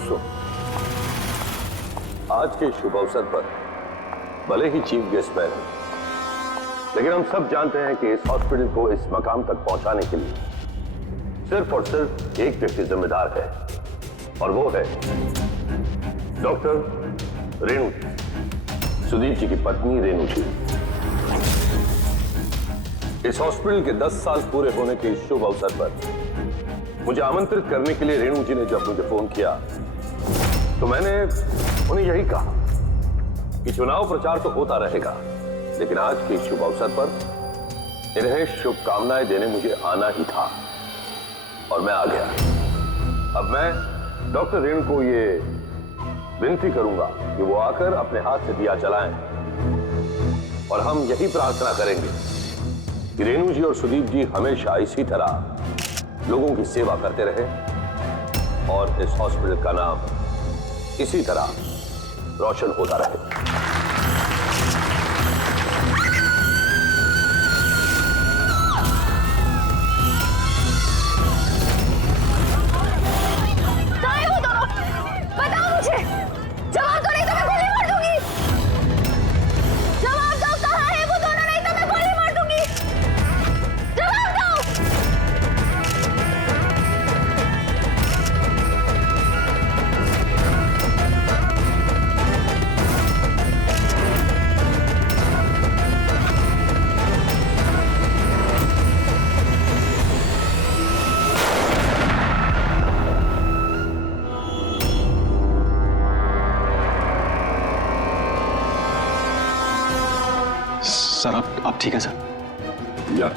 दोस्तों, आज के शुभ अवसर पर भले ही चीफ गेस्ट मैं हूं, लेकिन हम सब जानते हैं कि इस हॉस्पिटल को इस मकाम तक पहुंचाने के लिए सिर्फ और सिर्फ एक व्यक्ति जिम्मेदार है, और वो है डॉक्टर रेणु, सुदीप जी की पत्नी रेणु जी। इस हॉस्पिटल के 10 साल पूरे होने के इस शुभ अवसर पर मुझे आमंत्रित करने के लिए रेणु जी ने जब मुझे फोन किया तो मैंने उन्हें यही कहा कि चुनाव प्रचार तो होता रहेगा, लेकिन आज के शुभ अवसर पर इन्हें शुभकामनाएं देने मुझे आना ही था, और मैं आ गया। अब मैं डॉक्टर रेणु को ये विनती करूंगा कि वो आकर अपने हाथ से दिया जलाएं, और हम यही प्रार्थना करेंगे कि रेणु जी और सुदीप जी हमेशा इसी तरह लोगों की सेवा करते रहे और इस हॉस्पिटल का नाम इसी तरह रोशन होता रहे। सर आप ठीक है सर? या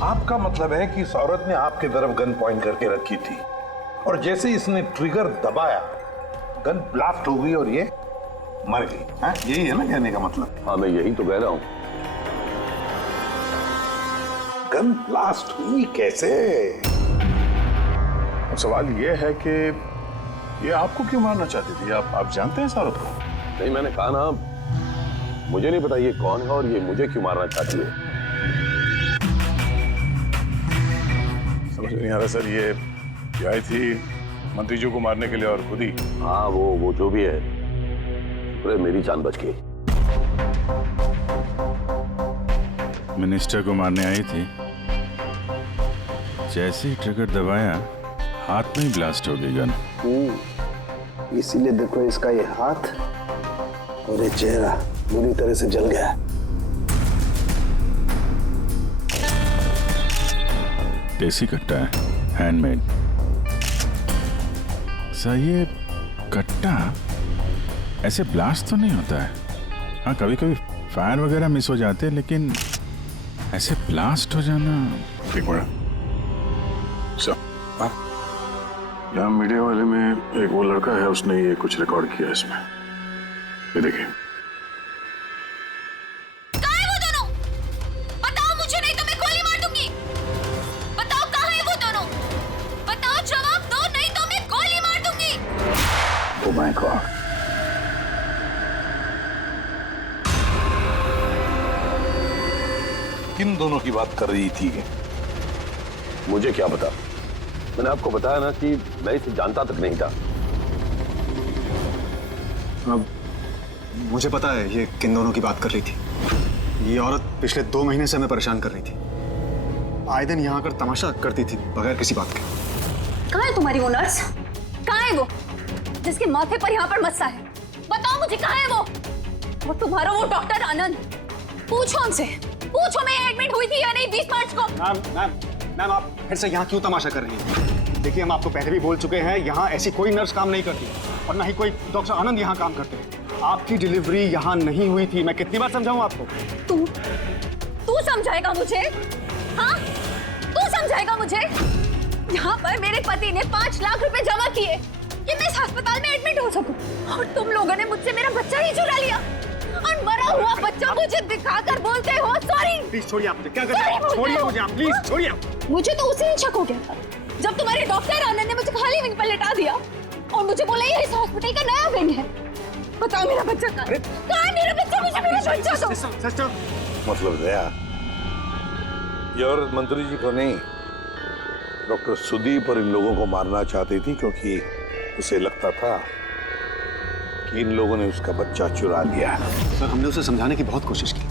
आपका मतलब है कि इस औरत ने आपकी तरफ गन पॉइंट करके रखी थी, और जैसे इसने ट्रिगर दबाया गन ब्लास्ट हो गई और ये मर गई। हाँ, यही है ना कहने का मतलब? हाँ, मैं यही तो कह रहा हूं। गन ब्लास्ट हुई कैसे? अब सवाल ये है कि ये आपको क्यों मारना चाहती थी? आप जानते हैं इस औरत को? नहीं, मैंने कहा ना, मुझे नहीं पता ये कौन है और ये मुझे क्यों मारना चाहती है। समझ नहीं आ रहा सर। ये आई थी मंत्री जी को मारने के लिए और खुद ही। हाँ, वो जो भी है, पूरे मेरी जान बच गई। मिनिस्टर को मारने आई थी, जैसे ही ट्रिगर दबाया हाथ में ही ब्लास्ट हो गई गन। इसीलिए देखो इसका ये हाथ और ये चेहरा बुरी तरह से जल गया। देसी कट्टा है, हैंडमेड। सर ये कट्टा ऐसे ब्लास्ट तो नहीं होता है। हाँ, कभी कभी फायर वगैरह मिस हो जाते हैं, लेकिन ऐसे ब्लास्ट हो जाना। ठीक है सर। यहाँ मीडिया वाले में एक वो लड़का है, उसने ये कुछ रिकॉर्ड किया इसमें, ये देखिए। My God. किन दोनों की बात कर रही थी? मुझे क्या पता? मैंने आपको बताया ना कि मैं इसे जानता तक नहीं था। अब मुझे पता है ये किन दोनों की बात कर रही थी। ये औरत पिछले 2 महीने से हमें परेशान कर रही थी। आए दिन यहाँ आकर तमाशा करती थी बगैर किसी बात के। कहाँ है तुम्हारी वो नर्स? कहाँ है वो जिसके माथे पर यहाँ पर मस्सा है? बताओ मुझे, कहाँ है वो? और तुम्हारा वो डॉक्टर आनंद, पूछो उनसे, पूछो मैं एडमिट हुई थी या नहीं 20 मार्च को। मैम आप फिर से यहाँ क्यों तमाशा कर रही हैं? देखिए, हम आपको पहले भी बोल चुके हैं, यहाँ ऐसी कोई नर्स काम नहीं करती और ना ही कोई डॉक्टर आनंद यहाँ काम करते हैं। आपकी डिलीवरी यहाँ नहीं हुई थी। मैं कितनी बार समझाऊं आपको? तू समझाएगा मुझे? हाँ, तू समझाएगा मुझे? यहाँ पर मेरे पति ने 5 लाख रुपए जमा किए कि मैं इस अस्पताल में एडमिट हो सकूं, और तुम लोगों ने मुझसे मेरा बच्चा ही चुरा लिया और मरा हुआ बच्चा मुझे दिखाकर बोलते हो सॉरी। प्लीज छोड़िए, आप मुझे क्या कर रहे हैं? छोड़िए मुझे आप, प्लीज छोड़िए। मुझे तो उसी ही शक हो गया था जब तुम्हारे डॉक्टर आनंद ने मुझे खाली विंग पर लेटा दिया और मुझे बोला ये इस हॉस्पिटल का नया विंग है। बताओ मेरा बच्चा कहाँ है? मेरा बच्चा? मुझे मेरा बच्चा दो। सिस्टर, मतलब दया, ये औरत मंत्री जी को नहीं, डॉक्टर सुदीप और इन लोगों को मारना चाहती थी, क्योंकि उसे लगता था कि इन लोगों ने उसका बच्चा चुरा लिया है। सर हमने उसे समझाने की बहुत कोशिश की।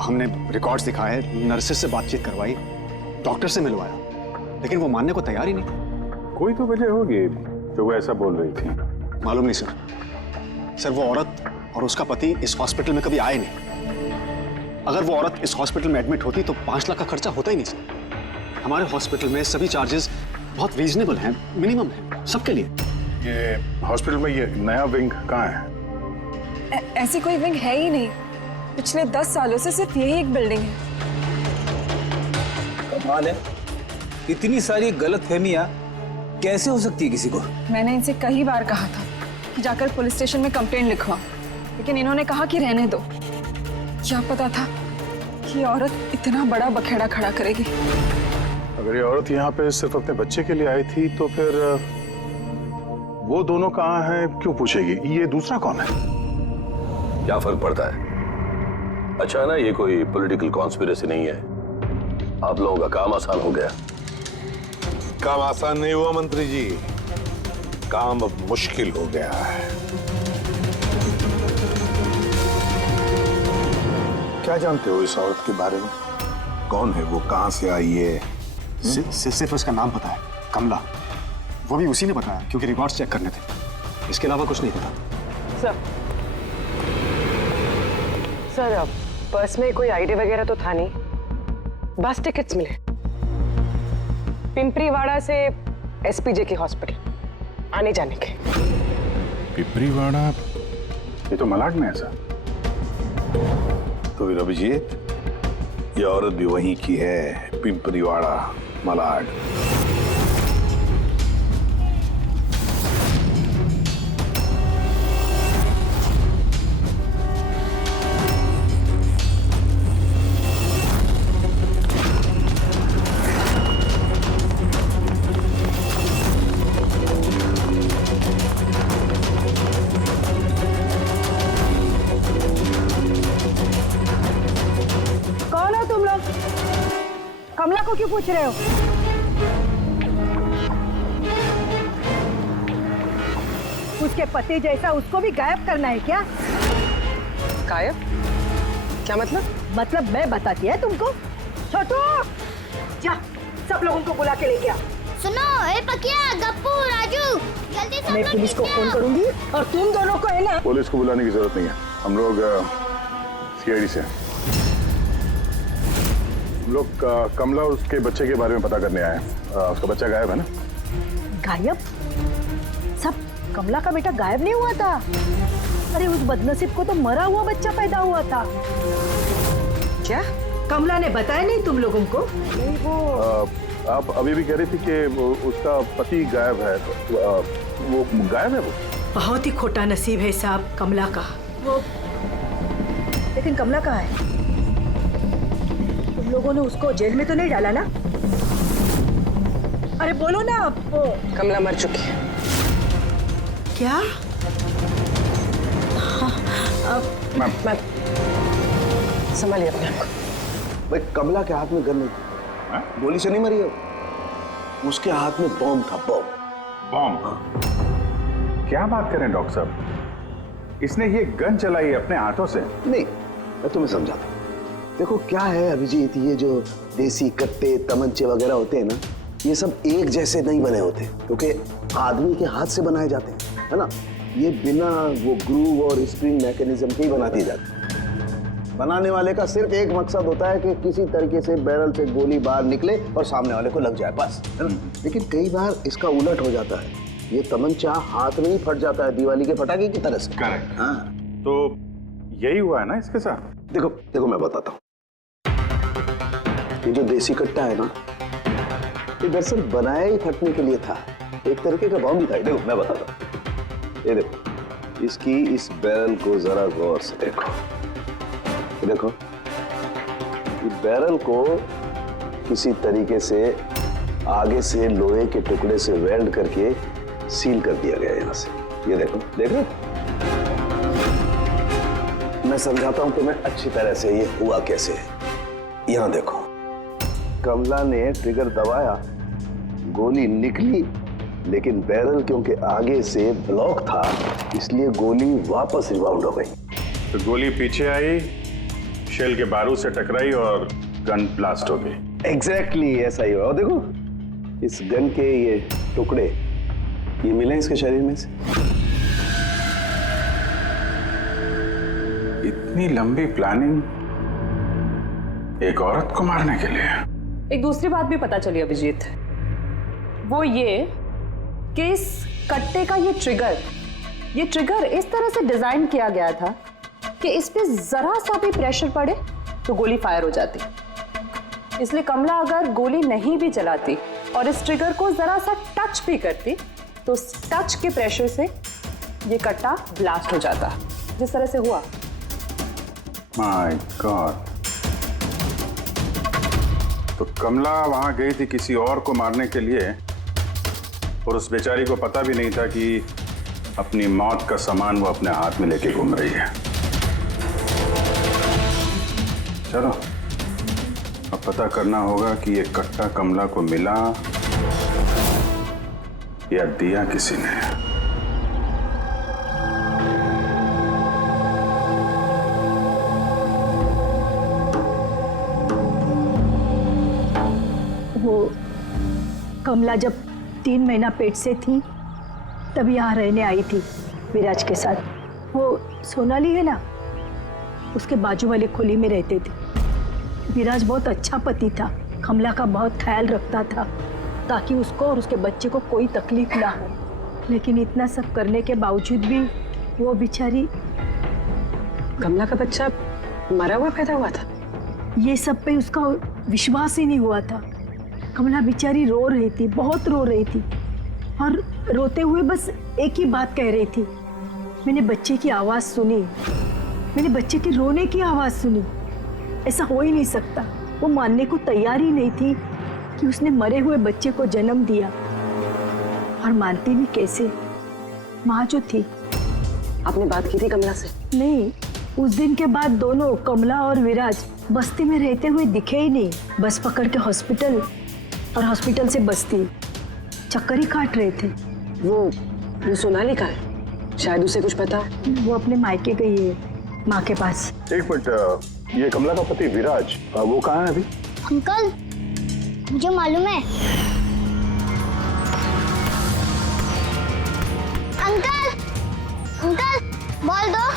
हमने रिकॉर्ड्स दिखाए, नर्सेस से बातचीत करवाई, डॉक्टर से मिलवाया, लेकिन वो मानने को तैयार ही नहीं। कोई तो वजह होगी जो वो ऐसा बोल रही थी। मालूम नहीं सर, वो औरत और उसका पति इस हॉस्पिटल में कभी आए नहीं। अगर वो औरत इस हॉस्पिटल में एडमिट होती तो 5 लाख का खर्चा होता ही नहीं सर। हमारे हॉस्पिटल में सभी चार्जेस बहुत रीजनेबल हैं, मिनिमम है सबके लिए। ये हॉस्पिटल में ये नया विंग कहाँ है? ऐसी कोई विंग है ही नहीं। पिछले 10 सालों से सिर्फ यही एक बिल्डिंग है। कमाल है, इतनी सारी गलतफहमियां कैसे हो सकती है किसी को? मैंने इनसे कई बार कहा था कि जाकर पुलिस स्टेशन में कंप्लेंट लिखवा, लेकिन इन्होंने कहा कि रहने दो। क्या पता था कि ये औरत इतना बड़ा बखेड़ा खड़ा करेगी। अगर ये औरत यहाँ पे सिर्फ अपने बच्चे के लिए आई थी तो फिर वो दोनों कहाँ हैं क्यों पूछेगी? ये दूसरा कौन है? क्या फर्क पड़ता है? अच्छा ना, ये कोई पॉलिटिकल कॉन्स्पिरेसी नहीं है। आप लोगों का काम आसान हो गया। काम आसान नहीं हुआ मंत्री जी, काम अब मुश्किल हो गया है। क्या जानते हो इस औरत के बारे में? कौन है वो, कहां से आई है? सिर्फ उसका नाम पता है, कमला। वो भी उसी ने बताया क्योंकि रिकॉर्ड्स चेक करने थे। इसके अलावा कुछ नहीं पता। सर पर्स में कोई आईडी वगैरह तो था नहीं, बस टिकट्स मिले पिंपरीवाड़ा से एसपीजे के हॉस्पिटल आने जाने के। पिपरीवाड़ा? ये तो मलाड में है सर। तो फिर अभिजीत, ये औरत भी वहीं की है, पिंपरीवाड़ा, मलाड। कौन हो तुम लोग? कमला को क्यों पूछ रहे हो? उसके पति जैसा उसको भी गायब करना है क्या? गायब? क्या मतलब? मतलब मैं बताती है तुमको। छोटू, जा सब लोगों को बुला के लेके आ। सुनो, ए पकिया, गप्पू, राजू, जल्दी सब मैं लोग पुलिस को नीचे फोन आओ। करूंगी और तुम दोनों को है ना। पुलिस को बुलाने की जरूरत नहीं है, हम लोग सीआईडी से हैं। हम लोग कमला और उसके बच्चे के बारे में पता करने आए हैं। उसका बच्चा गायब है ना? गायब? सब कमला का बेटा गायब नहीं हुआ था। अरे उस बदनसीब को तो मरा हुआ बच्चा पैदा हुआ था। क्या? कमला ने बताया नहीं तुम लोगों को? नहीं वो आप अभी भी कह रही थी कि उसका पति गायब है, वो गायब है? वो बहुत ही खोटा नसीब है साहब कमला का। वो लेकिन कमला कहाँ है? तुम लोगों ने उसको जेल में तो नहीं डाला ना? अरे बोलो ना आप। वो कमला मर चुकी है। क्या? मैम, संभालिए अपने आप को। भाई कमला के हाथ में गन नहीं थी, गोली से नहीं मरी है, उसके हाथ में बॉम्ब था, बॉम्ब? क्या बात करें डॉक्टर साहब, इसने ये गन चलाई अपने हाथों से? नहीं, मैं तुम्हें समझाता हूं। देखो क्या है अभिजीत, ये जो देसी कट्टे तमंचे वगैरह होते हैं ना, ये सब एक जैसे नहीं बने होते, क्योंकि आदमी के हाथ से बनाए जाते हैं, है ना। ये बिना वो ग्रूव और स्प्रिंग मैकेनिज्म के ही बना दिए जाते हैं। बनाने वाले का सिर्फ एक मकसद होता है कि किसी तरीके से बैरल से गोली बाहर निकले और सामने वाले को लग जाए, बस, है ना। लेकिन कई बार इसका उलट हो जाता है। ये तमंचा हाथ में ही फट जाता है दिवाली के पटाखे की तरह से। करेक्ट। हाँ तो यही हुआ है ना इसके साथ? देखो देखो मैं बताता हूँ, ये जो देसी कट्टा है ना, ये दरअसल बनाया ही फटने के लिए था, एक तरीके का बॉम्ब ही था। देखो मैं बताता हूँ, ये देखो इसकी इस बैरल को जरा गौर से देखो, देखो ये बैरल को किसी तरीके से आगे से लोहे के टुकड़े से वेल्ड करके सील कर दिया गया यहां से। ये देखो देख रहे हो? मैं समझाता हूं तुम्हें अच्छी तरह से ये हुआ कैसे है। यहां देखो, कमला ने ट्रिगर दबाया, गोली निकली, लेकिन बैरल क्योंकि आगे से ब्लॉक था इसलिए गोली वापस रिबाउंड हो गई। तो गोली पीछे आई, शेल के बारूद से टकराई और गन ब्लास्ट हो गई। एग्जैक्टली ऐसा ही हुआ। और देखो इस गन के ये टुकड़े ये मिले इसके शरीर में से। इतनी लंबी प्लानिंग एक औरत को मारने के लिए। एक दूसरी बात भी पता चली अभिजीत, वो ये कि इस कट्टे का ये ट्रिगर इस तरह से डिजाइन किया गया था कि इस पे जरा सा भी प्रेशर पड़े तो गोली फायर हो जाती। इसलिए कमला अगर गोली नहीं भी चलाती और इस ट्रिगर को जरा सा टच भी करती तो उस टच के प्रेशर से ये कट्टा ब्लास्ट हो जाता, जिस तरह से हुआ। My God. तो कमला वहां गई थी किसी और को मारने के लिए और उस बेचारी को पता भी नहीं था कि अपनी मौत का सामान वो अपने हाथ में लेके घूम रही है। चलो अब पता करना होगा कि ये कट्टा कमला को मिला या दिया किसी ने। वो कमला जब 3 महीना पेट से थी तब यहाँ रहने आई थी विराज के साथ। वो सोनाली है ना, उसके बाजू वाले खुली में रहते थे। विराज बहुत अच्छा पति था, कमला का बहुत ख्याल रखता था ताकि उसको और उसके बच्चे को कोई तकलीफ ना हो। लेकिन इतना सब करने के बावजूद भी वो बेचारी। कमला का बच्चा मरा हुआ पैदा हुआ था? ये सब पे उसका विश्वास ही नहीं हुआ था। कमला बेचारी रो रही थी, बहुत रो रही थी और रोते हुए बस एक ही बात कह रही थी, मैंने बच्चे की आवाज़ सुनी, मैंने बच्चे के रोने की आवाज़ सुनी। ऐसा हो ही नहीं सकता। वो मानने को तैयार ही नहीं थी कि उसने मरे हुए बच्चे को जन्म दिया। और मानती भी कैसे, माँ जो थी। आपने बात की थी कमला से? नहीं, उस दिन के बाद दोनों कमला और विराज बस्ती में रहते हुए दिखे ही नहीं। बस पकड़ के हॉस्पिटल और हॉस्पिटल से बस्ती चक्कर ही काट रहे थे। वो सोनाली का है, शायद उसे कुछ पता। वो अपने मायके गई है, माँ के पास। एक मिनट, ये कमला का पति विराज वो कहाँ है अभी? अंकल मुझे मालूम है। अंकल अंकल बोल दो।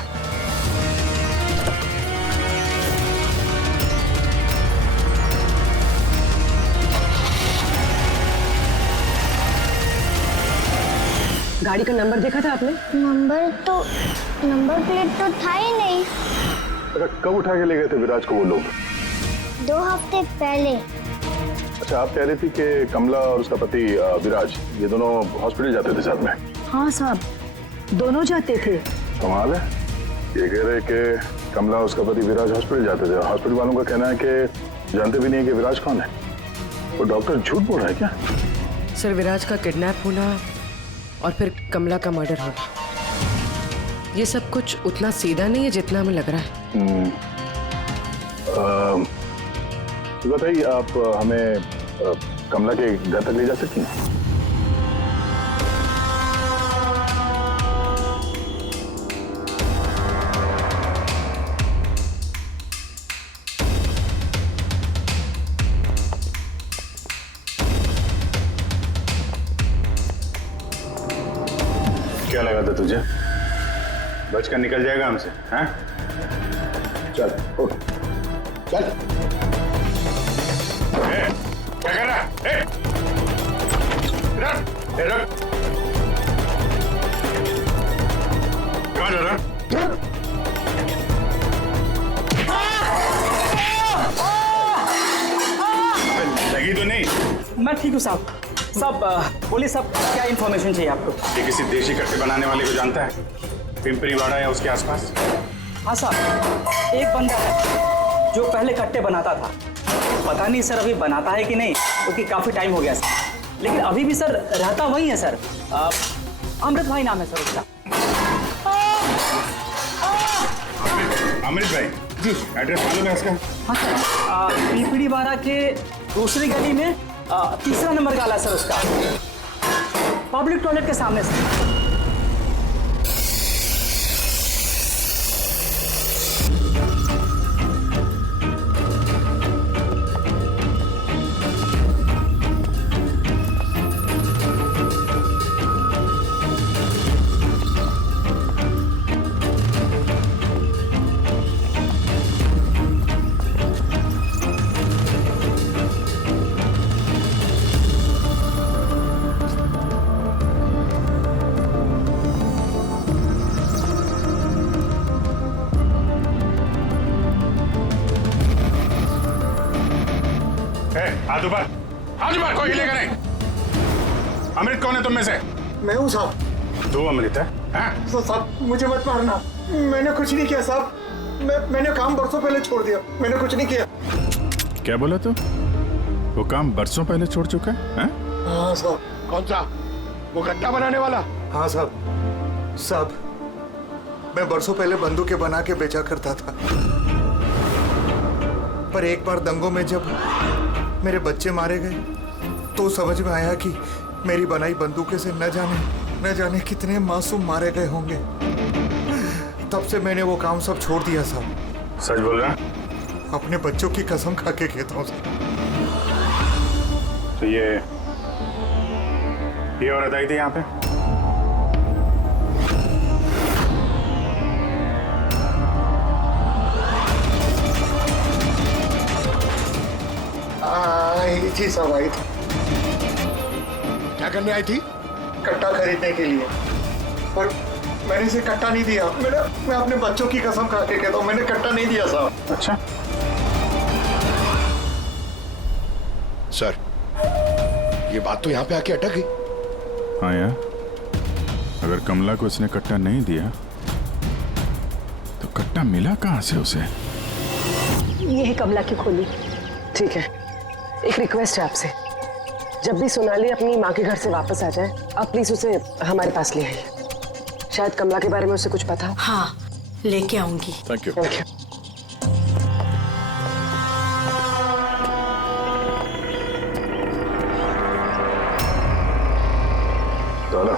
गाड़ी का नंबर देखा था आपने? नंबर प्लेट तो था ही नहीं। अच्छा, कब उठा के ले गए थे विराज को वो लोग? 2 हफ्ते पहले। अच्छा, आप कह रही थी कि कमला और उसका पति विराज ये दोनों हॉस्पिटल जाते थे साथ में? हाँ साहब, दोनों जाते थे। कमाल है। ये कह रहे कि कमला और उसका पति विराज हॉस्पिटल जाते थे। हॉस्पिटल वालों का कहना है कि जानते भी नहीं है कि विराज कौन है। वो डॉक्टर झूठ बोल रहा है क्या? सर, विराज का किडनैप होना और फिर कमला का मर्डर होना, ये सब कुछ उतना सीधा नहीं है जितना हमें लग रहा है। तो बताइए, आप हमें कमला के घर तक ले जा सकती हैं? क्या लगा था तुझे? बचकर निकल जाएगा हमसे? हैं? चल उठ, चल। क्या कर रहा है? रुक। जरा। लगी तो नहीं? मैं ठीक हूँ साहब। साहब बोलिए साहब, क्या इन्फॉर्मेशन चाहिए आपको? ये किसी देशी कट्टे बनाने वाले को जानता है? पिंपरी वाड़ा या उसके आसपास? हाँ साहब, एक बंदा है जो पहले कट्टे बनाता था। पता नहीं सर अभी बनाता है कि नहीं, क्योंकि काफ़ी टाइम हो गया सर। लेकिन अभी भी सर रहता वही है सर। अमृत भाई नाम है सर उसका। अमृत भाई जी, एड्रेस मालूम है उसका? हाँ सर, पिंपरी वाड़ा के दूसरी गली में तीसरा नंबर गाला सर उसका, पब्लिक टॉयलेट के सामने सर। हाथ ऊपर, कोई हिलेगा नहीं। अमृत कौन है तुम में से? मैं हूँ साहब। दो अमृत है? हाँ? साहब मुझे मत मारना, मैंने कुछ नहीं किया साहब। मैंने काम बरसों पहले छोड़ दिया, मैंने कुछ नहीं किया। क्या बोला तू? वो काम बरसों पहले छोड़ चुका है? हाँ साहब। कौन सा? वो कट्टा बनाने वाला? हाँ साहब। साहब मैं बरसों पहले बंदूकें बना के बेचा करता था, पर एक बार दंगों में जब मेरे बच्चे मारे गए तो समझ में आया कि मेरी बनाई बंदूकें से न जाने कितने मासूम मारे गए होंगे। तब से मैंने वो काम सब छोड़ दिया साहब। सच बोल रहा? अपने बच्चों की कसम खा के कहता हूँ। तो ये औरत आई थी यहाँ पे? आई थी साहब, आई थी। क्या करने आई थी? कट्टा खरीदने के लिए, पर मैंने इसे कट्टा नहीं दिया। मैं अपने बच्चों की कसम खा के कहता हूँ, मैंने कट्टा नहीं दिया साहब। अच्छा सर, ये बात तो यहाँ पे आके अटक गई। हाँ यार, अगर कमला को इसने कट्टा नहीं दिया तो कट्टा मिला कहाँ से उसे? ये है कमला की खोली। ठीक है, एक रिक्वेस्ट है आपसे, जब भी सोनाली अपनी माँ के घर से वापस आ जाए, आप प्लीज उसे हमारे पास ले आइए। शायद कमला के बारे में उसे कुछ पता हो। हाँ, लेके आऊंगी। Thank you. Thank you. चलो।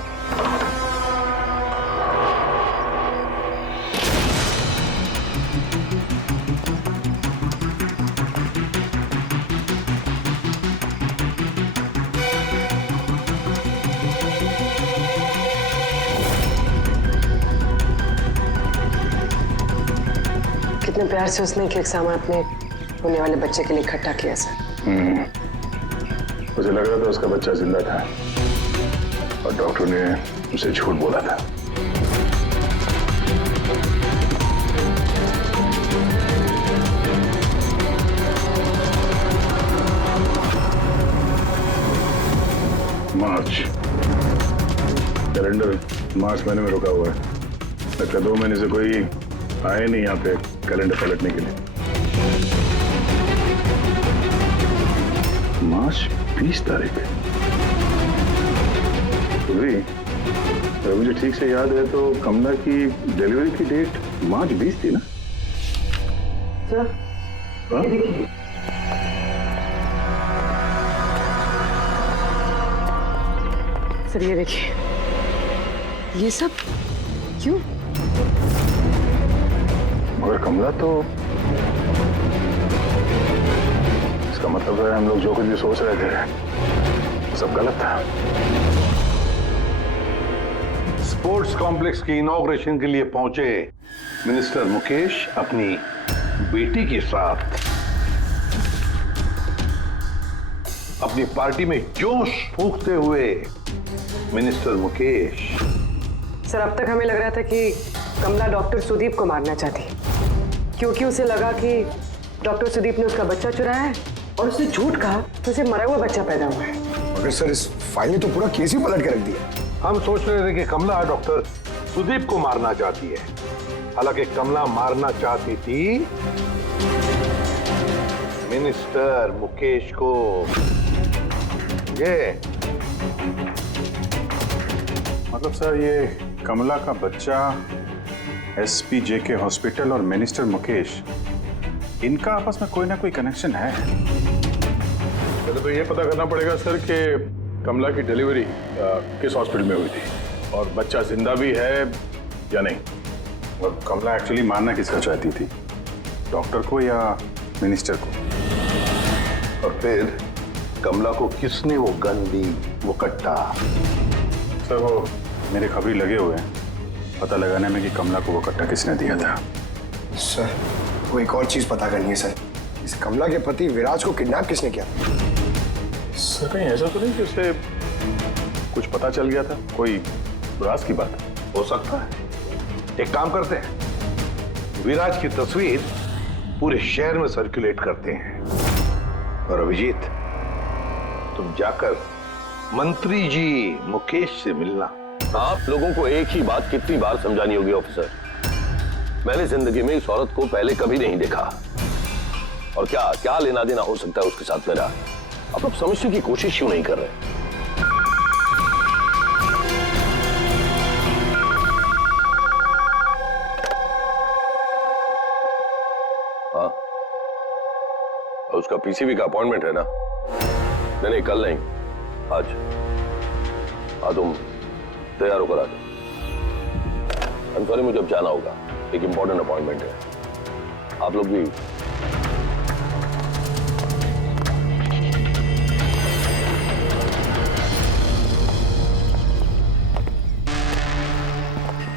कितने प्यार से उसने एक सामान अपने होने वाले बच्चे के लिए इकट्ठा किया सर। मुझे लग रहा था उसका बच्चा जिंदा था और डॉक्टर ने उसे झूठ बोला था। मार्च कैलेंडर मार्च महीने में रुका हुआ है। लगता 2 महीने से कोई आए नहीं यहाँ पे कैलेंडर पलटने के लिए। मार्च 20 तारीख। तो भी अगर मुझे ठीक से याद है तो कमला की डिलीवरी की डेट मार्च 20 थी ना? सर सर ये देखिए, ये सब क्यों? मगर कमला तो, इसका मतलब है हम लोग जो कुछ भी सोच रहे थे सब गलत था। स्पोर्ट्स कॉम्प्लेक्स की इनॉग्रेशन के लिए पहुंचे मिनिस्टर मुकेश अपनी बेटी के साथ अपनी पार्टी में जोश फूंकते हुए मिनिस्टर मुकेश। सर अब तक हमें लग रहा था कि कमला डॉक्टर सुदीप को मारना चाहती क्योंकि उसे लगा कि डॉक्टर सुदीप ने उसका बच्चा चुराया है और उसने झूठ कहा तो उसे मरा हुआ बच्चा पैदा हुआ है। मगर सर इस फाइल ने तो पूरा केस ही पलट के रख दिया। हम सोच रहे थे कि कमला डॉक्टर सुदीप को मारना चाहती है, हालांकि कमला मारना चाहती थी मिनिस्टर मुकेश को। ये मतलब सर ये कमला का बच्चा एसपी जेके हॉस्पिटल और मिनिस्टर मुकेश, इनका आपस में कोई ना कोई कनेक्शन है। पहले तो ये पता करना पड़ेगा सर कि कमला की डिलीवरी किस हॉस्पिटल में हुई थी और बच्चा जिंदा भी है या नहीं। और कमला एक्चुअली मारना किसका चाहती थी, डॉक्टर को या मिनिस्टर को? और फिर कमला को किसने वो गन दी, वो कट्टा? सर वो मेरे खबरी लगे हुए हैं पता लगाने में कि कमला को वो कट्टा किसने दिया था। सर वो एक और चीज पता करनी है सर, इस कमला के पति विराज को किडनैप किसने किया? सर कहीं ऐसा तो नहीं कि उसे कुछ पता चल गया था, कोई राज की बात? हो सकता है। एक काम करते हैं, विराज की तस्वीर पूरे शहर में सर्कुलेट करते हैं और अभिजीत तुम जाकर मंत्री जी मुकेश से मिलना। आप लोगों को एक ही बात कितनी बार समझानी होगी ऑफिसर? मैंने जिंदगी में इस औरत को पहले कभी नहीं देखा और क्या क्या लेना देना हो सकता है उसके साथ मेरा? आप लोग समझने की कोशिश क्यों नहीं कर रहे? हाँ, उसका पीसीबी का अपॉइंटमेंट है ना? नहीं कल नहीं, आज। हाँ तुम तैयार होकर आ जाओ। सॉरी मुझे अब जाना होगा, एक इंपॉर्टेंट अपॉइंटमेंट है। आप लोग भी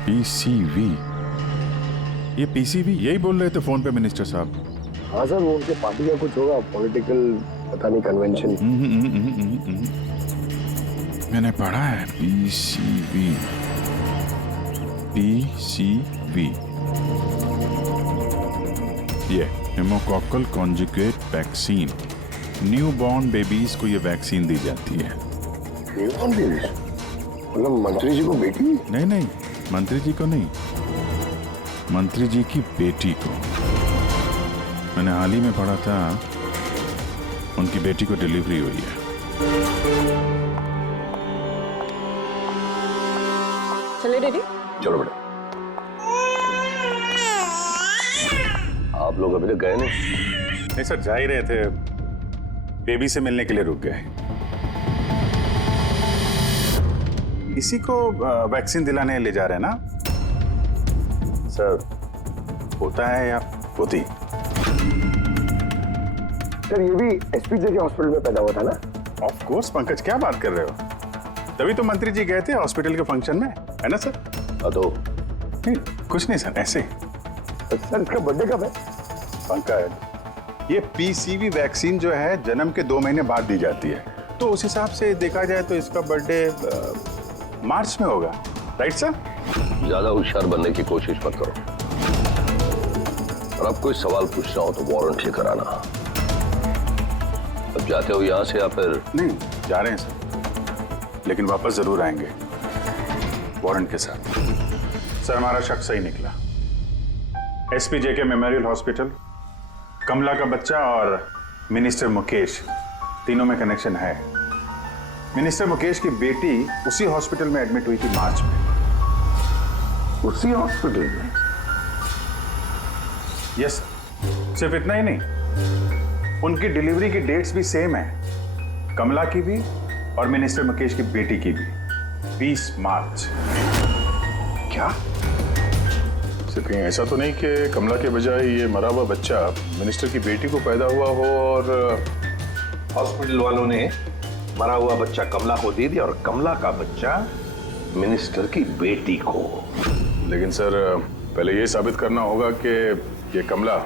पीसीवी, ये पीसीवी यही बोल रहे थे फोन पे मिनिस्टर साहब। हाँ सर वो उनके पार्टी का कुछ होगा, पॉलिटिकल पता नहीं कन्वेंशन। मैंने पढ़ा है पीसीवी, पीसीवी ये हेमोकॉकल conjugate vaccine, new born babies को ये वैक्सीन दी जाती है। Newborn babies? मतलब मंत्री जी को बेटी? नहीं मंत्री जी को नहीं, मंत्री जी की बेटी को। मैंने हाल ही में पढ़ा था उनकी बेटी को डिलीवरी हुई है। चले डैडी? चलो बेटा। आप लोग अभी तक गए नहीं? नहीं सर जा ही रहे थे, बेबी से मिलने के लिए रुक गए। इसी को वैक्सीन दिलाने ले जा रहे हैं ना सर? होता है या होती? सर ये भी एसपीजे के हॉस्पिटल में पैदा हुआ था ना? ऑफ कोर्स पंकज, क्या बात कर रहे हो? तभी तो मंत्री जी गए थे हॉस्पिटल के फंक्शन में, है ना सर? तो नहीं कुछ नहीं सर, ऐसे। सर इसका बर्थडे कब है? पंकज ये पीसीवी वैक्सीन जो है जन्म के 2 महीने बाद दी जाती है, तो उस हिसाब से देखा जाए तो इसका बर्थडे मार्च में होगा, राइट सर? ज्यादा होशियार बनने की कोशिश मत करो, और अब कोई सवाल पूछना हो तो वारंट लेकर आना। अब जाते हो यहां से या फिर? नहीं जा रहे हैं सर, लेकिन वापस जरूर आएंगे वारंट के साथ। सर हमारा शक सही निकला, एसपी जेके मेमोरियल हॉस्पिटल, कमला का बच्चा और मिनिस्टर मुकेश, तीनों में कनेक्शन है। मिनिस्टर मुकेश की बेटी उसी हॉस्पिटल में एडमिट हुई थी मार्च में। उसी हॉस्पिटल में? यस सर, सिर्फ इतना ही नहीं, उनकी डिलीवरी की डेट्स भी सेम है, कमला की भी और मिनिस्टर मुकेश की बेटी की भी, 20 मार्च। क्या? सिर्फ कहीं ऐसा तो नहीं कि कमला के बजाय ये मरा हुआ बच्चा मिनिस्टर की बेटी को पैदा हुआ हो और हॉस्पिटल वालों ने मरा हुआ बच्चा कमला को दे दिया और कमला का बच्चा मिनिस्टर की बेटी को? लेकिन सर पहले ये साबित करना होगा कि ये कमला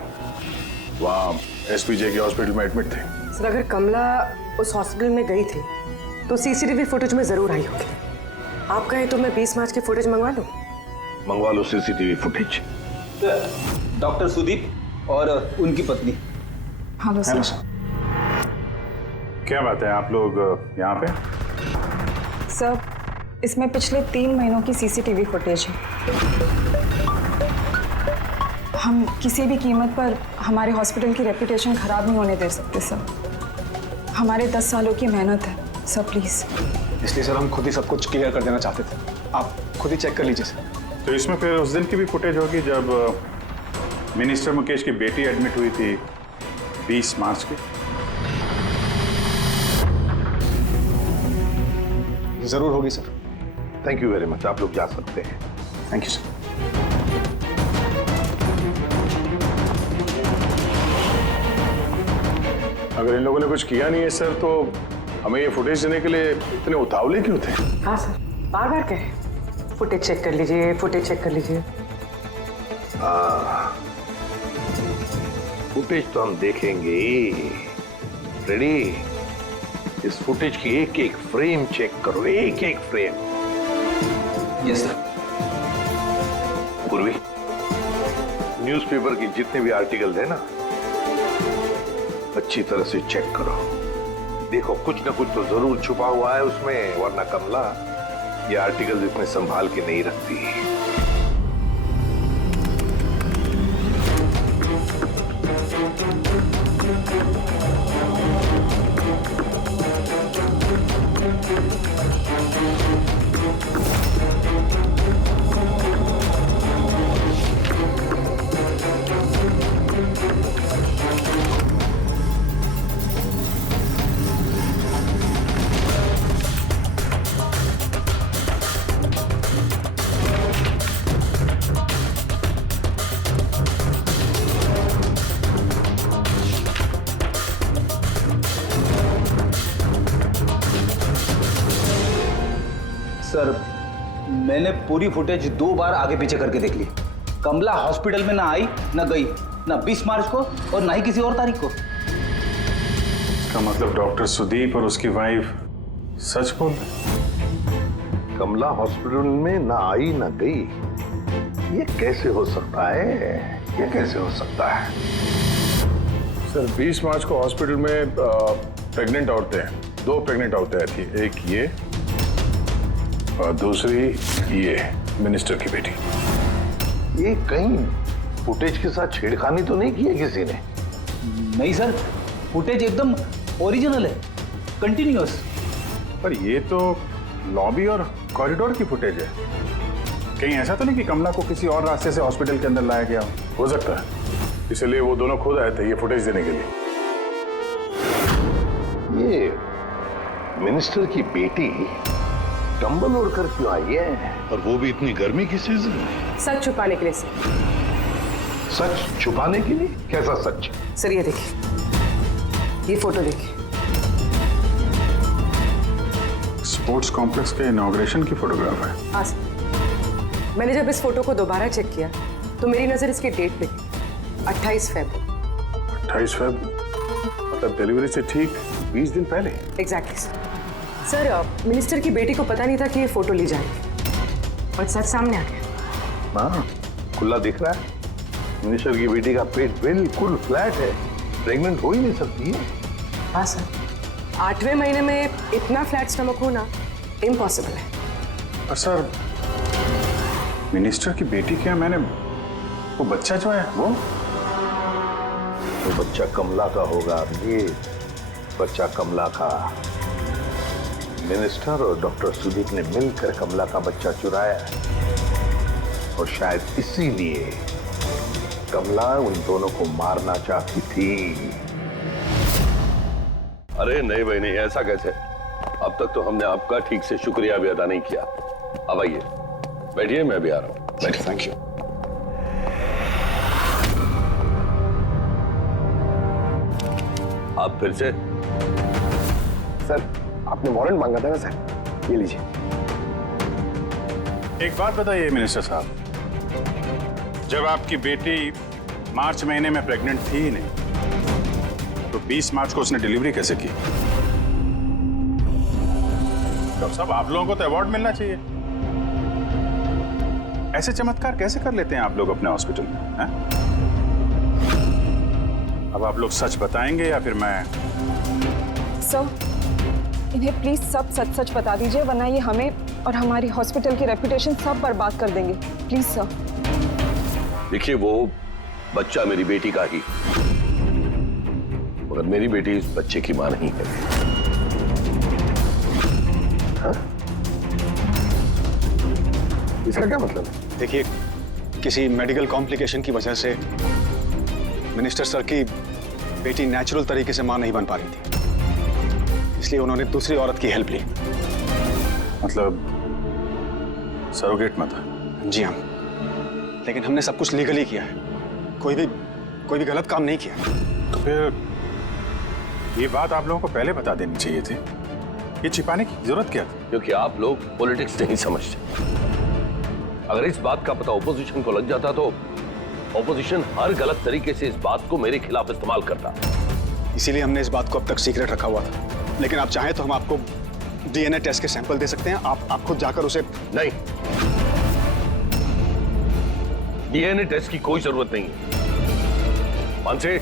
वहाँ एसपीजे के हॉस्पिटल में एडमिट थे। सर अगर कमला उस हॉस्पिटल में गई थी तो सीसीटीवी फुटेज में जरूर आई होगी। आप कहें तो मैं 20 मार्च की फुटेज मंगवा लूं? मंगवा लो सीसीटीवी फुटेज। डॉक्टर सुदीप और उनकी पत्नी। हाँ बस हेलो सर। क्या बात है, आप लोग यहाँ पे? सर, इसमें पिछले 3 महीनों की सीसीटीवी फुटेज है। हम किसी भी कीमत पर हमारे हॉस्पिटल की रेपुटेशन खराब नहीं होने दे सकते सर। हमारे 10 सालों की मेहनत है सर, प्लीज। इसलिए सर हम खुद ही सब कुछ क्लियर कर देना चाहते थे, आप खुद ही चेक कर लीजिए सर। तो इसमें फिर उस दिन की भी फुटेज होगी जब मिनिस्टर मुकेश की बेटी एडमिट हुई थी 20 मार्च की? जरूर होगी sir. Thank you very much, आप लोग जा सकते हैं। Thank you sir. अगर इन लोगों ने कुछ किया नहीं है सर, तो हमें ये फुटेज देने के लिए इतने उतावले क्यों थे? हाँ सर, बार बार कहे फुटेज चेक कर लीजिए, फुटेज चेक कर लीजिए। फुटेज तो हम देखेंगे। रेडी? इस फुटेज की एक एक फ्रेम चेक करो, एक एक फ्रेम। Yes sir. पूर्वी, न्यूज़पेपर की जितने भी आर्टिकल है ना, अच्छी तरह से चेक करो। देखो कुछ ना कुछ तो जरूर छुपा हुआ है उसमें, वरना कमला ये आर्टिकल इसमें संभाल के नहीं रखती। सर, मैंने पूरी फुटेज 2 बार आगे पीछे करके देख ली। कमला हॉस्पिटल में ना आई ना गई, ना 20 मार्च को और ना ही किसी और तारीख को। इसका मतलब डॉक्टर सुदीप और उसकी वाइफ सच बोल रहे? कमला हॉस्पिटल में ना आई ना गई, ये कैसे हो सकता है? ये कैसे हो सकता है? सर 20 मार्च को हॉस्पिटल में प्रेग्नेंट औरतें, 2 प्रेग्नेंट औरतें थी, एक ये और दूसरी ये मिनिस्टर की बेटी। ये कहीं फुटेज के साथ छेड़खानी तो नहीं की है किसी ने? नहीं सर, फुटेज एकदम ओरिजिनल है, कंटिन्यूअस। पर ये तो लॉबी और कॉरिडोर की फुटेज है। कहीं ऐसा तो नहीं कि कमला को किसी और रास्ते से हॉस्पिटल के अंदर लाया गया हो सकता है, इसलिए वो दोनों खुद आए थे ये फुटेज देने के लिए। ये मिनिस्टर की बेटी कंबल ओढ़ कर क्यों आई है, और वो भी इतनी गर्मी की सीजन में? सच छुपाने के लिए सर। सच छुपाने के लिए? कैसा सच? सर ये देखिए, ये फोटो देखिए। स्पोर्ट्स कॉम्प्लेक्स के इनॉग्रेशन की फोटोग्राफ है। हाँ सर, मैंने जब इस फोटो को दोबारा चेक किया तो मेरी नजर इसकी डेट पे 28 फेब। 28 फेब मतलब डिलीवरी से ठीक 20 दिन पहले। Exactly sir. मिनिस्टर की बेटी को पता नहीं था कि ये फोटो ली जाएगी और सच सामने आ गया। हाँ, खुला दिख रहा है। मिनिस्टर की बेटी का पेट बिल्कुल फ्लैट है, प्रेग्नेंट हो ही नहीं सकती है। हाँ सर, 8वें महीने में इतना फ्लैट स्टमक होना इम्पॉसिबल है। और सर, मिनिस्टर की बेटी क्या, मैंने वो बच्चा जो है वो बच्चा कमला का होगा। ये बच्चा कमला का। मिनिस्टर और डॉक्टर सुदीप ने मिलकर कमला का बच्चा चुराया और शायद इसीलिए कमला उन दोनों को मारना चाहती थी। अरे नहीं भाई नहीं, ऐसा कैसे? अब तक तो हमने आपका ठीक से शुक्रिया भी अदा नहीं किया। अब आइए बैठिए, मैं भी आ रहा हूँ। बैठिए। Thank you. आप फिर से? सर आपने वारंट मांगा था ना सर, ये लीजिए। एक बात बताइए मिनिस्टर साहब, जब आपकी बेटी मार्च महीने में प्रेग्नेंट थी ही नहीं, तो 20 मार्च को उसने डिलीवरी कैसे की? डॉक्टर साहब, आप लोगों को तो अवार्ड मिलना चाहिए। ऐसे चमत्कार कैसे कर लेते हैं आप लोग अपने हॉस्पिटल में, हैं? अब आप लोग सच बताएंगे या फिर मैं? सर, इन्हें प्लीज सब सच सच बता दीजिए, वरना ये हमें और हमारी हॉस्पिटल की रेपुटेशन सब बर्बाद कर देंगे। Please sir. देखिए, वो बच्चा मेरी बेटी का ही, मगर मेरी बेटी इस बच्चे की मां नहीं है। हाँ? इसका क्या मतलब है? देखिए, किसी मेडिकल कॉम्प्लिकेशन की वजह से मिनिस्टर सर की बेटी नेचुरल तरीके से मां नहीं बन पा रही थी, इसलिए उन्होंने दूसरी औरत की हेल्प ली। मतलब सरोगेट मत? जी हाँ, लेकिन हमने सब कुछ लीगली किया है, कोई भी गलत काम नहीं किया। तो फिर ये बात आप लोगों को पहले बता देनी चाहिए थी, ये छिपाने की जरूरत क्या थी? क्योंकि आप लोग पॉलिटिक्स नहीं समझते। अगर इस बात का पता ऑपोजिशन को लग जाता तो ऑपोजिशन हर गलत तरीके से इस बात को मेरे खिलाफ इस्तेमाल करता। इसीलिए हमने इस बात को अब तक सीक्रेट रखा हुआ था, लेकिन आप चाहें तो हम आपको डीएनए टेस्ट के सैंपल दे सकते हैं, आप खुद जाकर उसे। नहीं, डीएनए टेस्ट की कोई जरूरत नहीं है। मानसे,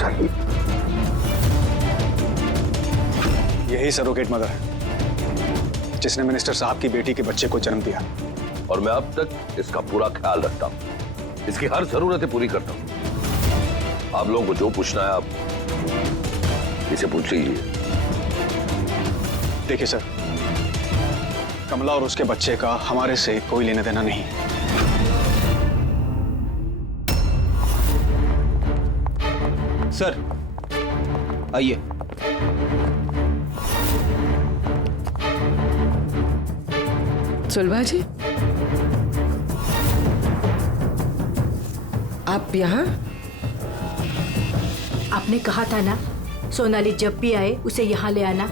सही, यही सरोगेट मदर है जिसने मिनिस्टर साहब की बेटी के बच्चे को जन्म दिया, और मैं अब तक इसका पूरा ख्याल रखता हूं, इसकी हर जरूरतें पूरी करता हूं। आप लोगों को जो पूछना है आप इसे पूछ लीजिए। देखिए सर, कमला और उसके बच्चे का हमारे से कोई लेना देना नहीं है। सर आइए। सुलभा जी, आप यहाँ? आपने कहा था ना, सोनाली जब भी आए उसे यहाँ ले आना।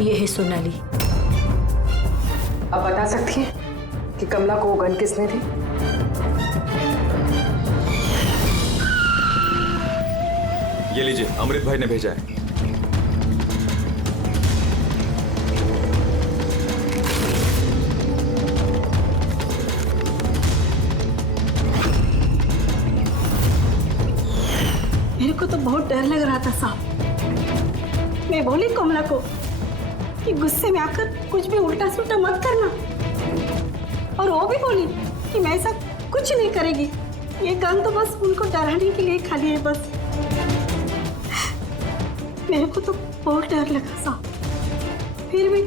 ये है सोनाली। आप बता सकती हैं कि कमला को वो गन किसने दी? ये लीजिए, अमृत भाई ने भेजा है। मेरे को तो बहुत डर लग रहा था साहब। मैं बोली कमला को कि गुस्से में आकर कुछ भी उल्टा सुल्टा मत करना, और वो भी बोली कि मैं ऐसा कुछ नहीं करेगी। ये गन तो बस उनको डराने के लिए खाली है बस। मेरे को तो बहुत डर लगा साहब, फिर भी।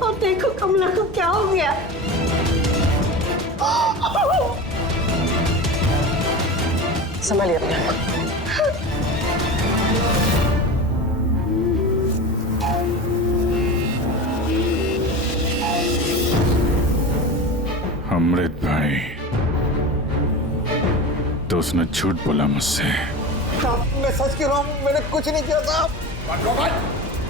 और देखो कमला को क्या हो गया। संभालिए अपने आप को। अमृत भाई, तो उसने झूठ बोला मुझसे। मैं सच कह रहा हूँ, मैंने कुछ नहीं किया साहब।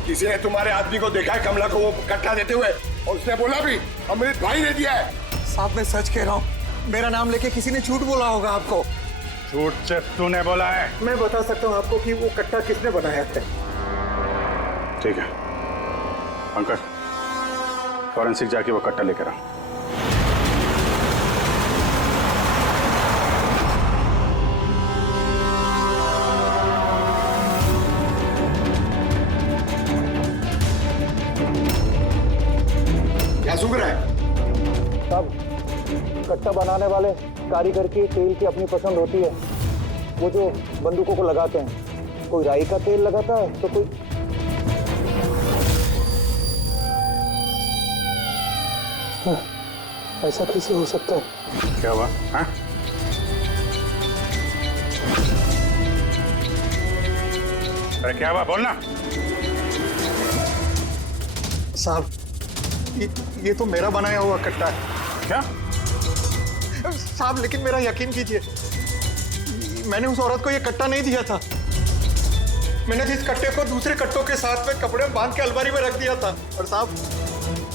किसी ने तुम्हारे आदमी को देखा है कमला को वो कट्टा देते हुए, और उसने बोला भी अमृत भाई ने दिया है। साहब मैं सच कह रहा हूँ, मेरा नाम लेके किसी ने झूठ बोला होगा आपको। झूठ से तूने बोला है? मैं बता सकता हूँ आपको कि वो कट्टा किसने बनाया था। ठीक है पंकज, फॉरेंसिक जाके वो कट्टा लेकर आओ। क्या सुन रहा है? तब कट्टा बनाने वाले कारीगर की तेल की अपनी पसंद होती है। वो जो बंदूकों को लगाते हैं, कोई राई का तेल लगाता है तो कोई। ऐसा कैसे हो सकता है? क्या हुआ? हाँ? अरे क्या हुआ, बोलना। साहब ये तो मेरा बनाया हुआ कट्टा है। क्या साहब, लेकिन मेरा यकीन कीजिए, मैंने उस औरत को ये कट्टा नहीं दिया था। मैंने इस कट्टे को दूसरे कट्टों के साथ में कपड़े में बांध के अलमारी में रख दिया था। और साहब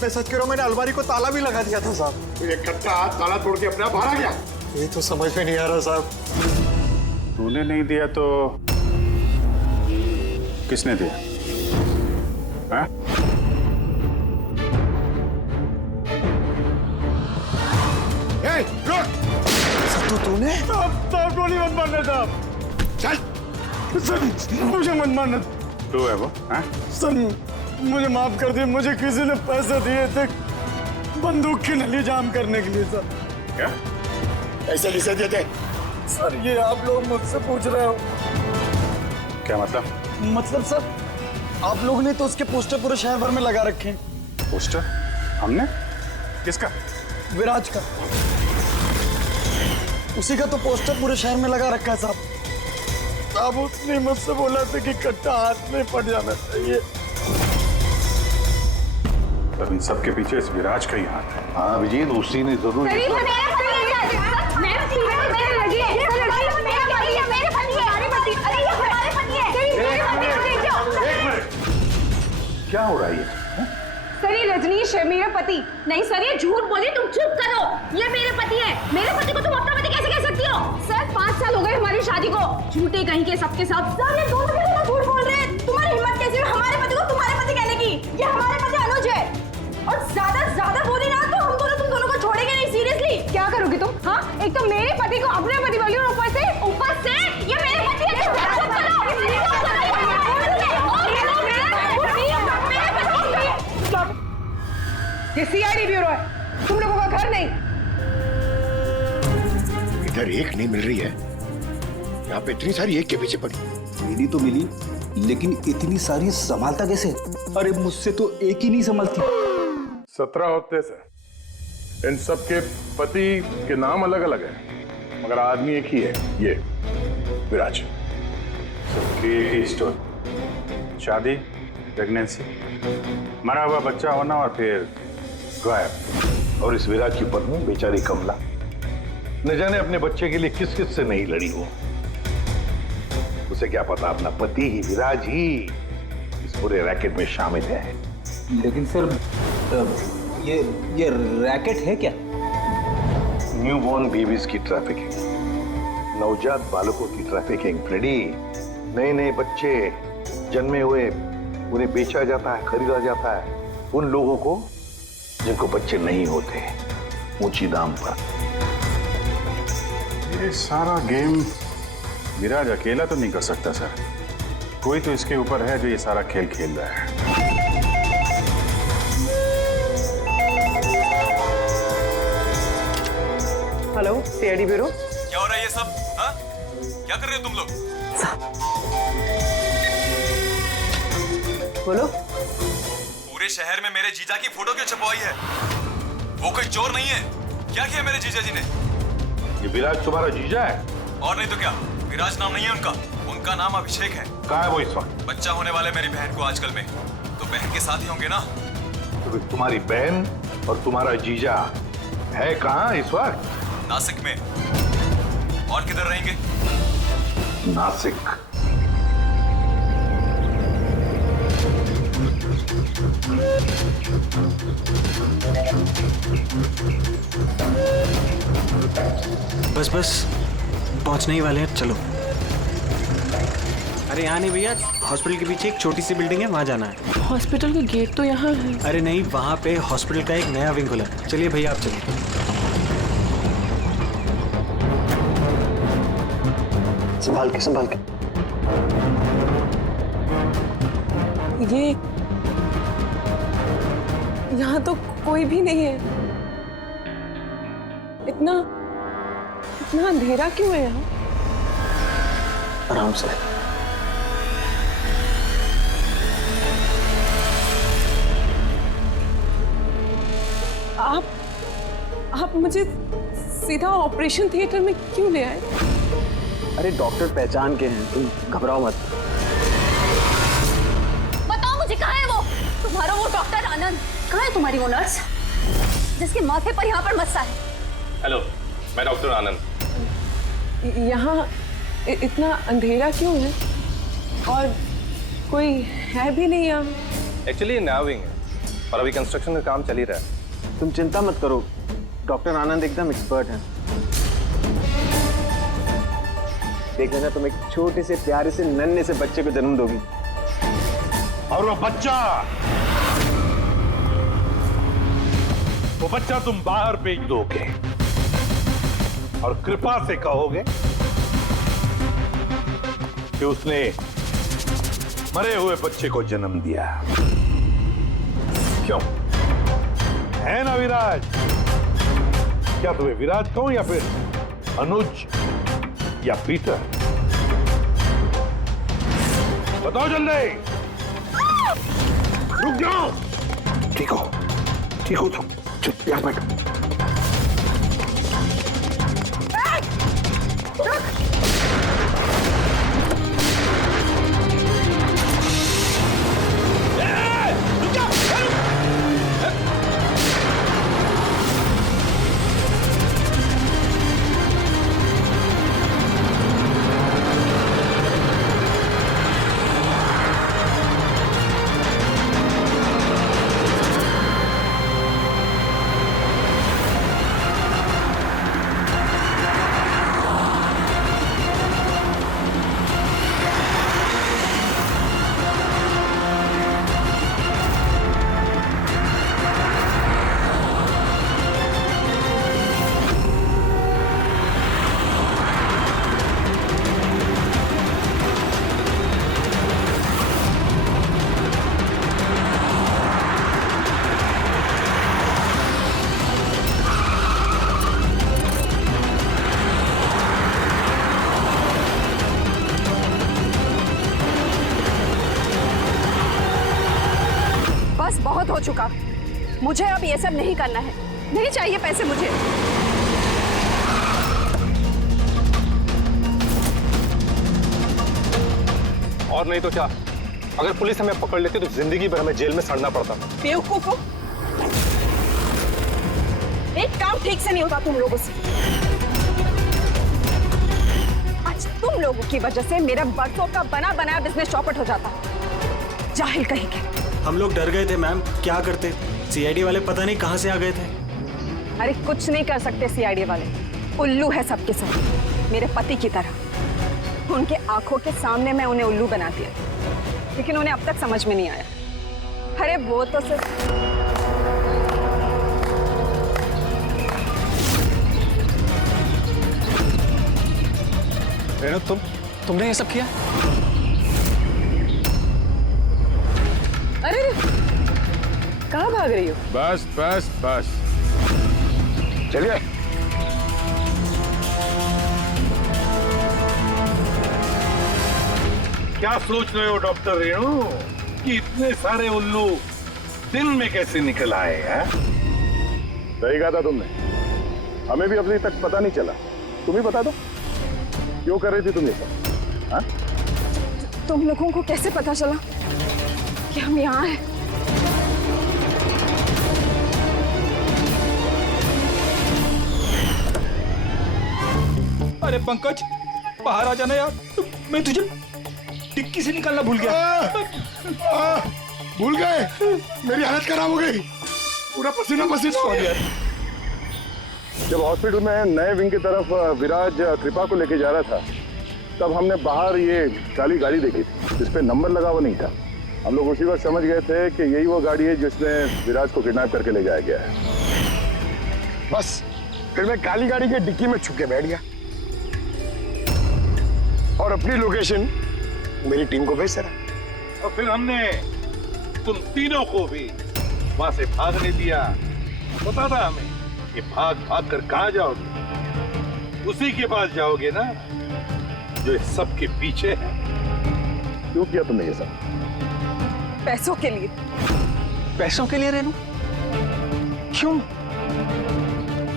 मैं सच कह रहा हूँ, मैंने अलमारी को ताला भी लगा दिया था साहब। तो ये कट्टा ताला तोड़ के अपने आप बाहर आ गया? ये तो समझ में नहीं आ रहा साहब। तूने नहीं दिया तो किसने दिया? हाँ? सत्तू तूने? साहब गोली मत मारना साहब। चल सर मुझे मत मारना। तू है वो? हाँ? सर मुझे माफ कर दिए, मुझे किसी ने पैसे दिए थे बंदूक की नली जाम करने के लिए सर। क्या? ऐसे किसे दिए थे? सर ये आप लोग मुझसे पूछ रहे हो? क्या मतलब? मतलब सर आप लोगों ने तो उसके पोस्टर पूरे शहर भर में लगा रखे हैं। पोस्टर? हमने? किसका? विराज का। उसी का तो पोस्टर पूरे शहर में लगा रखा है साहब। साहब उसने मुझसे बोला था कि कट्टा हाथ में पड़ जाना चाहिए। तब इन सबके पीछे इस विराज का ही हाथ है। हाँ अभिजीत, उसी ने जरूर क्या हो रहा है ये? सर ये रजनीश है, मेरा पति। नहीं सर ये झूठ बोली, तुम चुप करो। ये मेरे पति है। मेरे पति को तुम अपना पति कैसे कह सकती हो? सर 5 साल हो गए हमारी शादी को। झूठे कहीं के सबके सब। सर ये दोनों के झूठ बोल रहे हैं। तुम्हारी हिम्मत कैसे है हमारे पति को तुम्हारे पति कहने की? ये हमारे पति अनुज है। और ज्यादा बोली ना तो हम दोनों तुम दोनों को छोड़ेंगे नहीं। सीरियसली क्या करोगी तुम? हाँ एक तो मेरे पति को अपने पति बोली और ऊपर से ये मेरे पति है। ये सीआईडी ब्यूरो है, तुम लोगों का घर नहीं। इधर एक नहीं मिल रही है, यहाँ पे इतनी सारी एक के पीछे पड़ी। मिली तो मिली, लेकिन इतनी सारी संभालता कैसे? अरे मुझसे तो एक ही नहीं संभलती। 17 होते सर। इन सब के पति के नाम अलग अलग है, मगर आदमी एक ही है, ये विराज। सबकी एक ही स्टोरी। शादी, प्रेगनेंसी, मरा हुआ बच्चा होना और फिर गायब। और इस विराज की पत्नी बेचारी कमला, न जाने अपने बच्चे के लिए किस किस से नहीं लड़ी हो। उसे क्या पता अपना पति ही, विराज ही इस पूरे रैकेट में शामिल है। लेकिन सर ये रैकेट है क्या? न्यूबॉर्न बेबीज की ट्रैफिकिंग, नवजात बालकों की ट्रैफिकिंग। फ्रेडी, नए नए बच्चे जन्मे हुए उन्हें बेचा जाता है, खरीदा जाता है उन लोगों को जिनको बच्चे नहीं होते, ऊंची दाम पर। ये सारा गेम विराज अकेला तो नहीं कर सकता सर। कोई तो इसके ऊपर है जो ये सारा खेल खेल रहा है। Hello CID bureau. क्या हो रहा है ये सब? हाँ? क्या कर रहे हो तुम लोग? बोलो। पूरे शहर में मेरे जीजा की फोटो क्यों छपवाई है? वो कोई चोर नहीं है। क्या किया मेरे जीजा जी ने? ये विराज तुम्हारा जीजा है? और नहीं तो क्या, विराज नाम नहीं है उनका, उनका नाम अभिषेक है। कहाँ है वो इस वक्त? बच्चा होने वाले मेरी बहन को आजकल में, तो बहन के साथ ही होंगे ना। तो तुम्हारी बहन और तुम्हारा जीजा है कहाँ इस वक्त? नासिक में। और किधर रहेंगे? नासिक। बस पहुंचने ही वाले हैं, चलो। अरे यहाँ नहीं भैया, हॉस्पिटल के पीछे एक छोटी सी बिल्डिंग है, वहाँ जाना है। हॉस्पिटल का गेट तो यहाँ है। अरे नहीं, वहाँ पे हॉस्पिटल का एक नया विंग खुला है। चलिए भैया आप चलिए। संभाल के। ये यहाँ तो कोई भी नहीं है। इतना अंधेरा क्यों है यहाँ? आराम से। आप मुझे सीधा ऑपरेशन थिएटर में क्यों ले आए? अरे डॉक्टर पहचान के हैं, तुम घबराओ मत। बताओ मुझे कहाँ है वो? तुम्हारा वो डॉक्टर आनंद? कहाँ है तुम्हारी वो नर्स जिसके माथे पर यहाँ पर मस्सा है? हेलो, मैं डॉक्टर आनंद। यहाँ इतना अंधेरा क्यों है? और कोई है भी नहीं यहाँ? एक्चुअली ये नया विंग है और अभी कंस्ट्रक्शन का काम चल ही रहा है। तुम चिंता मत करो, डॉक्टर आनंद एकदम एक्सपर्ट हैं। देख लेना, तुम एक छोटे से प्यारे से नन्हे से बच्चे को जन्म दोगी। और वो बच्चा तुम बाहर भेज दोगे और कृपा से कहोगे कि उसने मरे हुए बच्चे को जन्म दिया। क्यों? है ना विराज? क्या तुम्हें विराज कहूं या फिर अनुज या पीटर? बताओ जल्दी। रुक जाओ। ठीक हो तुम, चुप यहाँ बैठ। बहुत हो चुका, मुझे अब ये सब नहीं करना है। नहीं चाहिए पैसे मुझे। और नहीं तो क्या, अगर पुलिस हमें पकड़ लेती तो जिंदगी भर हमें जेल में सड़ना पड़ता। बेवकूफो, एक काम ठीक से नहीं होता तुम लोगों से। आज तुम लोगों की वजह से मेरा बरसों का बना बनाया बिजनेस चौपट हो जाता। जाहिल कहेंगे। हम लोग डर गए थे मैम, क्या करते? सीआईडी वाले पता नहीं कहां से आ गए थे। अरे कुछ नहीं कर सकते सीआईडी वाले, उल्लू है सबके सब, मेरे पति की तरह। उनके आंखों के सामने मैं उन्हें उल्लू बना दिया, लेकिन उन्हें अब तक समझ में नहीं आया। अरे वो तो सिर्फ रेणु, तुमने ये सब किया? अरे कहाँ भाग रही हो? बस बस बस, चलिए। क्या सोच रहे हो डॉक्टर रेणु कि इतने सारे उल्लू दिन में कैसे निकल आए हैं? सही कहा था तुमने, हमें भी अभी तक पता नहीं चला। तुम ही बता दो, क्यों कर रही थी तुम ये सब? हाँ? तुम लोगों को कैसे पता चला कि हम यहाँ हैं? अरे पंकज, बाहर आ जाना यार, मैं तुझे टिक्की से निकालना भूल गया। भूल गए? मेरी हालत खराब हो गई, पूरा पसीना पसीना हो गया। जब हॉस्पिटल में नए विंग की तरफ विराज कृपा को लेके जा रहा था, तब हमने बाहर ये काली गाड़ी देखी थी जिसपे नंबर लगा हुआ नहीं था। हम लोग उसी वक्त समझ गए थे कि यही वो गाड़ी है जिसमें विराज को किडनैप करके ले जाया गया है। बस फिर मैं काली गाड़ी के डिक्की में छुप के बैठ गया और अपनी लोकेशन मेरी टीम को भेज रहा। और फिर हमने तुम तीनों को भी वहां से भागने दिया। पता था हमें कि भाग भाग कर कहां जाओगे, उसी के पास जाओगे ना जो इस सब के पीछे है। क्यों किया तुमने ये सब? पैसों के लिए। पैसों के लिए रेणु? क्यों?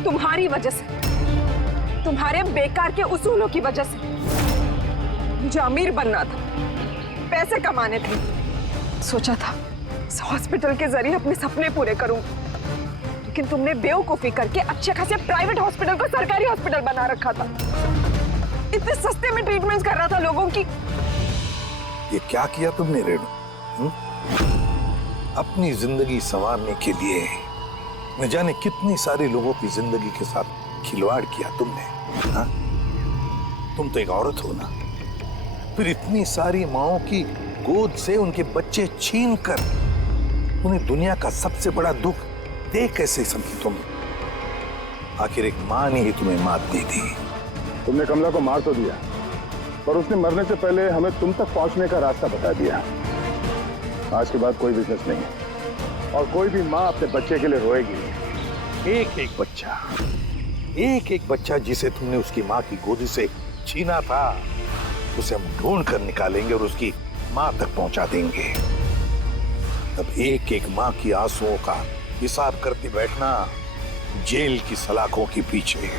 तुम्हारी वजह से, तुम्हारे बेकार के उसूलों की वजह से। मुझे अमीर बनना था, पैसे कमाने थे। सोचा था इस हॉस्पिटल के जरिए अपने सपने पूरे करूं, लेकिन तुमने बेवकूफी करके अच्छे खासे प्राइवेट हॉस्पिटल को सरकारी हॉस्पिटल बना रखा था। इतने सस्ते में ट्रीटमेंट कर रहा था लोगों की। ये क्या किया तुमने रेणु? अपनी जिंदगी संवारने के लिए न जाने कितनी सारे लोगों की जिंदगी के साथ खिलवाड़ किया तुमने। हाँ? तुम तो एक औरत हो ना, फिर इतनी सारी माओं की गोद से उनके बच्चे छीन कर उन्हें दुनिया का सबसे बड़ा दुख दे कैसे समझी तुम? आखिर एक मां ने ही तुम्हें मात दी थी। तुमने कमला को मार तो दिया, पर उसने मरने से पहले हमें तुम तक पहुंचने का रास्ता बता दिया। आज के बाद कोई बिजनेस नहीं है और कोई भी मां अपने बच्चे के लिए रोएगी। एक एक बच्चा जिसे तुमने उसकी मां की गोदी से छीना था, उसे हम ढूंढ कर निकालेंगे और उसकी मां तक पहुंचा देंगे। तब एक एक मां की आंसुओं का हिसाब करते बैठना जेल की सलाखों के पीछे।